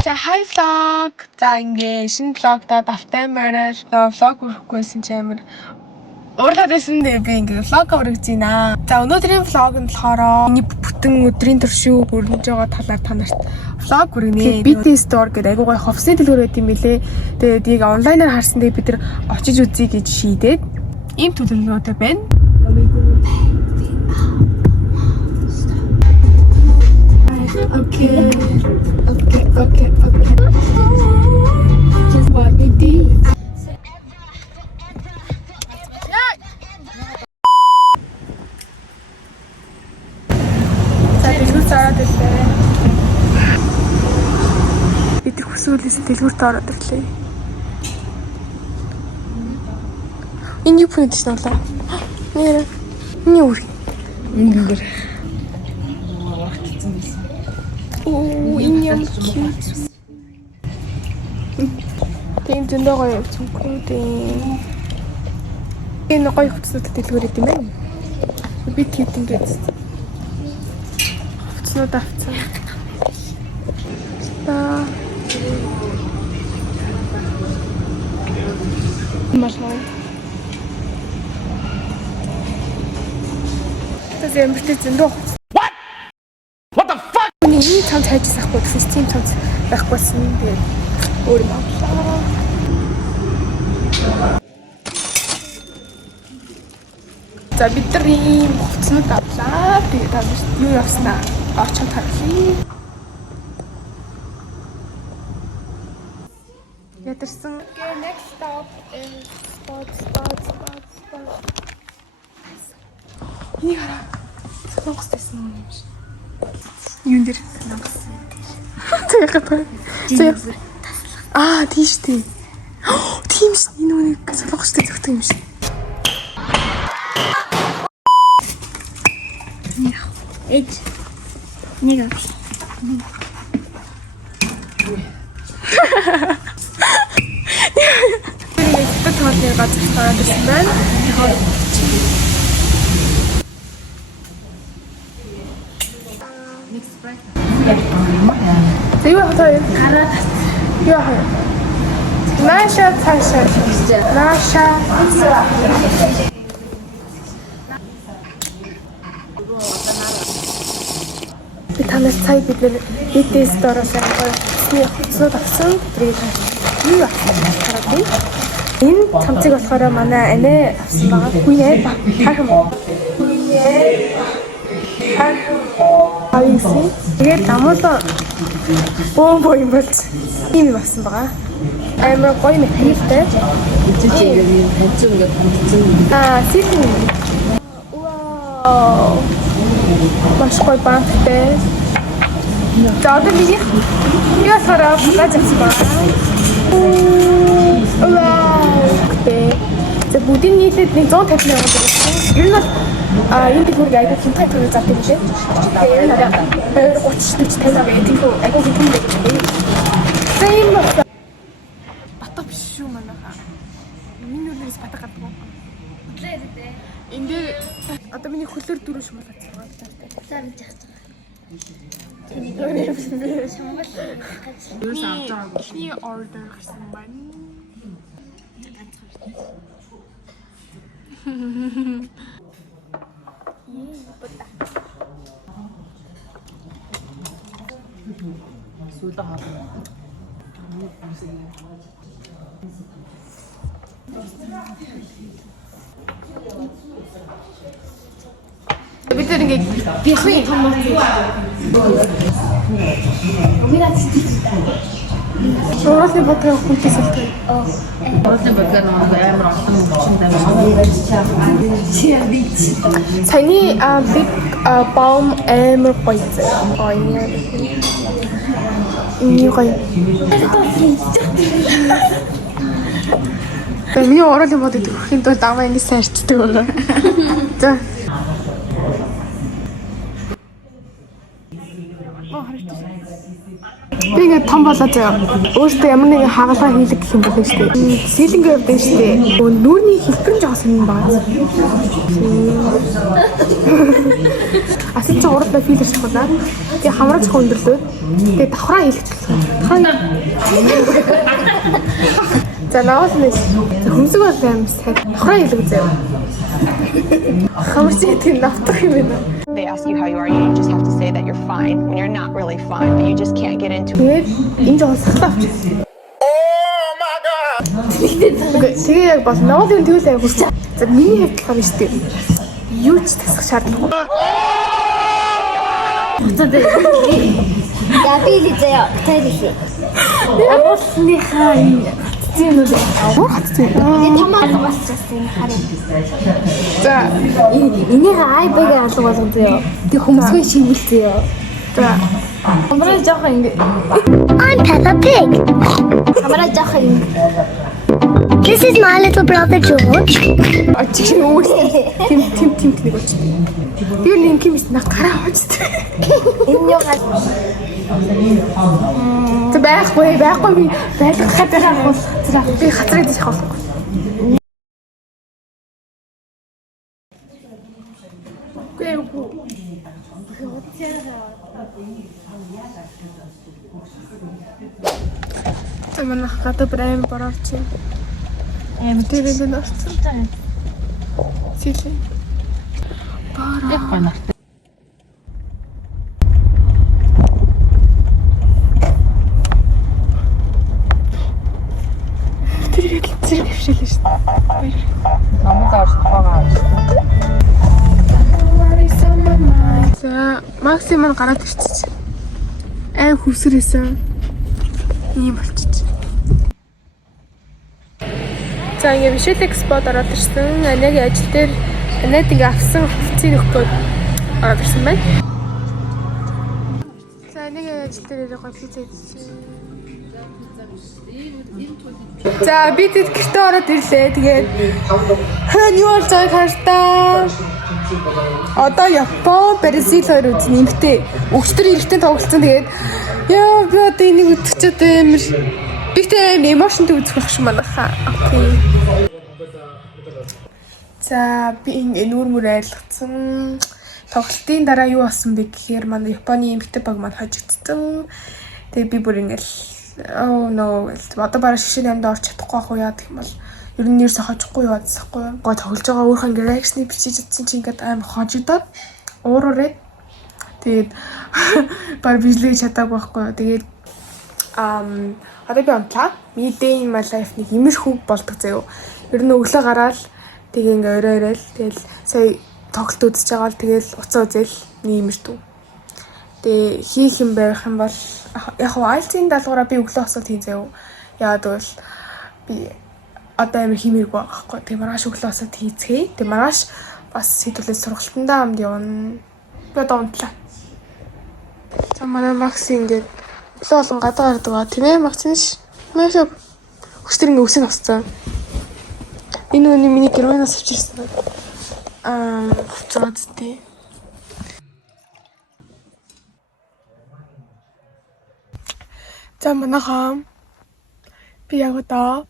За hi vlog. За ингээ шинэ vlogда давтаймаараа vlog өргөхгүйсэн чи амар уураад байсан дээр би ингээ vlog өргөж байна. За өнөөдрийн vlog нь болохоор миний бүтэн өдрийн туршиг өрнөж байгаа талаар та нарт vlog өргөнэ. BT store гэдэг айгуу гоё хофсын дэлгүүр байт юм билэ. Тэгээд яг онлайнаар харсан дээр бид нар очиж үзье гэж шийдээд ийм төлөвлөгөөтэй байна. Okay. Just what we did. За дэлгүүр зараад ирлээ. Бид их хүсүүлээс дэлгүүрт ороод ирлээ. Энэ юу пүнэт ч нуулаа. Нэр. Энэ үр. Ингэр. Оо, энэ юм cute. Тийм зөндөө гоё цүнхүүдээ. Энэ гоё хөтсөд дэлгүүр идэм байна. Би тийм ингээд хөтснүүд авцсан. Та малмаа. Tas ямартай зөндөө. What the fuck? Миний цанц хайжс ахгүй гэсэн тийм цанц байхгүйсэн. Тэгээд өөр юм авлаа. За бид нар ийм хувцснууд авлаа. Тэгээд та юу явснаа очоод харъя. Ятарсан. Okay, next stop is spot. Яа. Сонгосон юм шиг. Юун дээр сонгосон. Тэгэх юм. Аа, тийш тий. Тийм ш. Энэ үнийг сонгохтой зөвхөн юм шиг. Эд. Нэг. Тэ тоолны газар гараад ирсэн байна. Юу хатаа гараад юу хаа. Наша цаашаа. Наша. Би танаас цай бид нэр BT store-оос гоё хөтсөд авсан. Юу авсан? Энэ цамцыг болохоор манай анаа авсан байгаа. Хүнээ хахам. Ависи. Тэгээд амуулаа боо юм болж ийм юм авсан байгаа. Амар гоё мэтгэвтэй. Жижиг юм хэнцэн ингээд хэнцэн. Аа, сэтэн. Вау. Маш гоё банктэй. За одоо би яа сараа багаж авсан байгаа. Вау. За бүгдийн нийлээд 150 сая байна. Ер нь бол энэ дэлгүүрийг айгүй хэмтэй төрөй зардаг юм шиг. Тэгээд надад 30 40 50 гэдэг нь айгүй хэмтэй байдаг. Сэм батга биш шүү манайха. Миний үлээс батга гадаг. Бодлоо дээ. Энд дээр одоо миний хөлөр дөрөв шумал гацсан байгаа. За би яах вэ? Тэний дөрөв шумал гацсан. Юус авч байгаа. Ихний ордер гэсэн байна. Сүйдэ хаа. Бид тэр ингээд гихний том мод. Шууралын бодлого хүнтэй салтай. Шууралын бодлого амар олон юм. Саяны big baum амар гоё. Миний гоё. Миний оролын бодлого өгөхийн тулд аваа ингэ сайрчдаг байгаа. За. Би ингээд том болоод өөртөө ямар нэгэн хагалгаа хийлэг гэх юм бол шүү дээ. Сэлэнгээр дэв шүү дээ. Нүүрний хэлбэр нь жоос юм байна. асууж уралдаа фил хийж байна. Тэгээ хамраж өндөрлөө. Тэгээ давхраа хийлгэчихсэн. За наавал нэг хөмсөг бол аим сайн. Давхраа хийлгэж заяа. Хамраж гэдэг нь автах юм байна. They ask you how you are, you just have to say that you're fine when you're not really fine, but you just can't get into it. Тэгээд энэ жоо сахлаа авчихсан. Тэгээ яг бас ноолын төлөө яг хүсэж. За миний хувьд болохоор шүү дээ. Юу ч тасах шаардлагагүй. Я билизээ тэрхий. Агуулныхаа тийм үү? Хатцсан. Томаад болчихсон харин. За Энийг айбэг алга болгосон зөө. Тэг хүмүүсгүй шивэлзээ. за хамраа жоох ингэ. I'm Peppa Pig. Хамраа жоох ингэ. This is my little brother George. Ачиж юу тийм нэг болчих. Би нэг юм биш нах гараа хожтой. Энэ юу гал. Тэ байхгүй би байлгах хатаа бол би хатраад идэх болохгүй. Тэ манайх гадаа брэм борооч. Тэрийг нь орсон. Сэлээ. Яг байна. Тэрийг зэрэг хвшээлээ шүү дээ. Намайг авч байгаа. За максимум гараад ирчихсэн. Аим хүсрээсэн. Ийм болчих. За ингээ Visual Expo-д ороод ирсэн. Анагийн ажил дээр Анад ингээ авсан хувцсыг өгөхөд ороод ирсэн байна. За анагийн ажил дээр гоё пицца идсэн. За би тэд гэртээ ороод ирлээ. Тэгээд юу болж байгааг хартаа. Одоо Япон, Бразил хоёр үз нэмэгтэй. Өгчтөр эрэгтэй тоглолцсон. Тэгээд яа би одоо энийг үзчихээд амар бигтэй эмошнтэй үзэх байх шиг манайхаа. Окей. За би энэ нүүр мүр айлгцсан. Тоглолтын дараа юу болсон бэ гэхээр манай Японы эмэгтэй баг маань хожигдсон. Тэгээд би бүр ингээл oh no одоо бараг шишин амд орч чадахгүй ах уу яа гэх юм бол ер нь нэрсэ хожихгүй юу гэдсэхгүй гоо тоглож байгаа өөрхөн ингээ реакшны бичиж чадсан чи ингээд аим хожигдоод уураарэ тэгээд баг бичлэг чадаагүй байхгүй. Тэгээд одоо би онтлаа midday in my life нэг имерхүү болдог заяо. Ер нь өглөө гараад тэгээ ингээ орой-орой л тэгэл сая тоглолт үзэж байгаа л тэгэл уцаа үзэл нэмэртүү. Тэгээ хийх юм байх юм бол яг хоо айлцын даалгавраа би өглөө осоод хийн заяа. Яагаад гэвэл би одоо амир хиймээргүй байхгүй. Тэгээ маргааш өглөө осоод хийцгээе. Тэгээ маргааш бас хэдүүлээ сургалтандаа амд явна. Би одоо унтлаа. За манай Макс ингээд өглөө болон гадаа гардаг байгаа тийм ээ Максинш. Машаа хөстөр ингээ өсөнд авцсан. Энэ үний миний гэрмэнээс авчирсан. Хувцаад тий. За манайхаа би яг одоо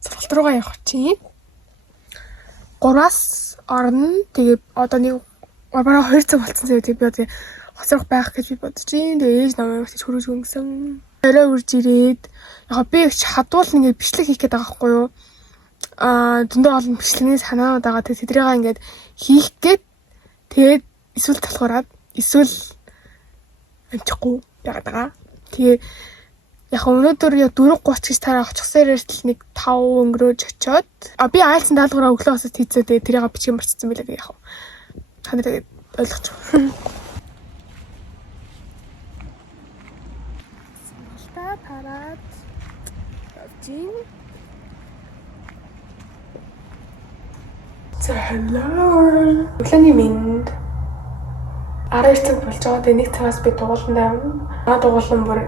сургалт руугаа явах чинь 3-аас орно. Тэгээ одоо нэг бараа 2 цаг болсон заяа. Тэгээ би одоо хоцрох байх гэж би бодож байна. Тэгээ ээж намайг өгч хөрөж гүнсэн. Орой үрж ирээд яг би их хадуул ингээд бичлэг хийх гээд байгаа байхгүй юу? Дөндөө олон бичлэгний санаанууд байгаа. Тэгээ тэдрийгээ ингээд хийх гээд тэгээд эсвэл талхураад эсвэл амжихгүй яагаад байгаа. Тэгээ яг өнөөдөр яг 4:30 гэж тараа очихсан ярил нэг 5 өнгөрөөж очиод би айлцсан даалгавраа өглөө хосод хийцээ тэгээ тэрийг бичгийн марцсан байлаа яг. Та нарыг ойлгоч. Та тараад жин. За hello. Өглөөний минь 12 цаг болж байгаа. Тэгээ 1 цагаас би дугууландаа явна. Дугуулан бүр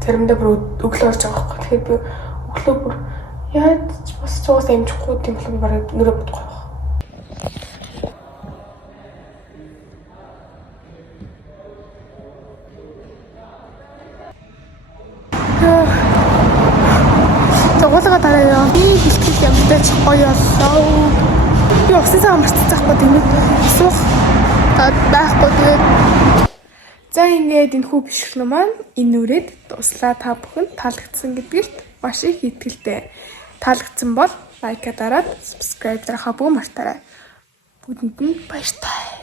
заримдаа бүр өглөө орж байгаа байхгүй. Тэгэхээр би өглөө бүр яаж бас цугаас амжихгүй юм бол бараг нөрөө бодохгүй байх. Дугуулгаа дараа яа. Би бэлтгэл ямтай ч гоё боллоо. Би усан цаа марцсан байхгүй тийм ээ. Суух байхгүй тэгээд. За ингээд энэ хүү бишглэн маань энэ үрээд дуслаа. Та бүхэн таалагдсан гэдгээрт маш их итгэлтэй. Таалагдсан бол лайка дараад subscribe дарахаа бүгд мартаарай. Бүгдэнд нь баяртай.